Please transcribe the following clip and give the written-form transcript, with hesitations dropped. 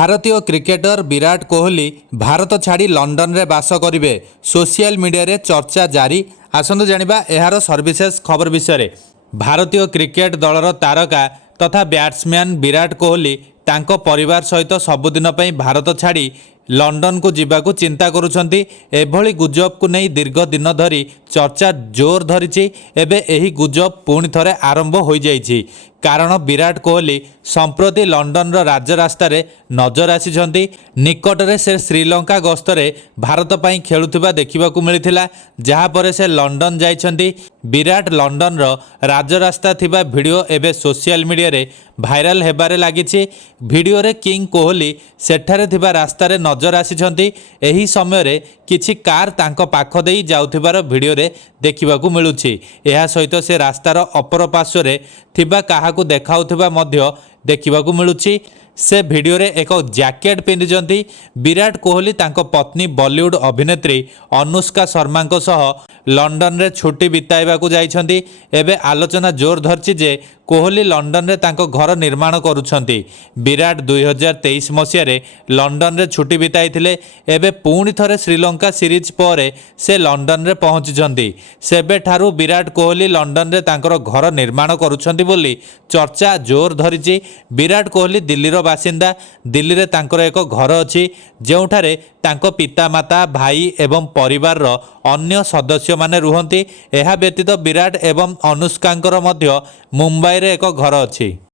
भारतीय क्रिकेटर विराट कोहली भारत छाड़ी लंडन रे बास करिवे। सोशल मीडिया रे चर्चा जारी। आसंतु जानिबा एहार सर्विसेस खबर विषय। भारतीय क्रिकेट दलर तारका तथा बैट्समैन विराट कोहली तांको परिवार सहित सबुदिन पई भारत छाड़ी लंडन को जीवाकू चिंता करुछंती। एभली गुजब को नहीं दीर्घ दिन धरी चर्चा जोर धरिछि। एबे एही गुजब पुणी थरे आरंभ हो जाइछि। कारण विराट कोहली संप्रति लंडन रो राजरास्ता रे नजर आसिछंती। निकटरे से श्रीलंका गस्तरे भारत पई खेलुथिबा देखिबाकू मिलिथिला, जहा परे से लंडन जाइछंती। विराट लंडन रो राजरास्ता थिबा वीडियो एबे सोशल मीडिया रे भाइराल हेबारे लागिछि। वीडियो रे किंग कोहली सेठारे थिबा रास्ता रे नजर आसिछंती। एही समय रे किछि कार तांको पाख देई जाउथिबार वीडियो रे देखिबाकू मिलुछि। एहा सहित से रास्तार अपर पार्श्व रे थिबा काहाकू देखाउथिबा मध्य देखिबाकू मिलुछि। से वीडियो रे एक जैकेट पिंधिजंती। विराट कोहली तांको पत्नी बॉलीवुड अभिनेत्री अनुष्का शर्मा सह लंडन रे छुट्टी बिताइबाकू जाइछंती। एबे आलोचना जोर धरछि जे कोहली लंडन रे तांको घर निर्माण करुछंती। विराट 2023 मसिया रे लंडन रे छुट्टी बिताइथिले। एबे पुणी थरे श्रीलंका सीरीज पर से लंडन रे पहुंचिछंती। सेबे ठारू विराट कोहली लंडन रे तांकर घर निर्माण करुछंती बोली चर्चा जोर धरिछि। विराट कोहली दिल्ली रो बासिंदा। दिल्ली रे तांकर एक घर अछि, जेउठारे तांको पितामाता, भाई एवं परिवार रो अन्य सदस्य माने रुहंती। एहा व्यतीत विराट एवं अनुष्कांकर मध्य मुंबई रे एक घर अछि।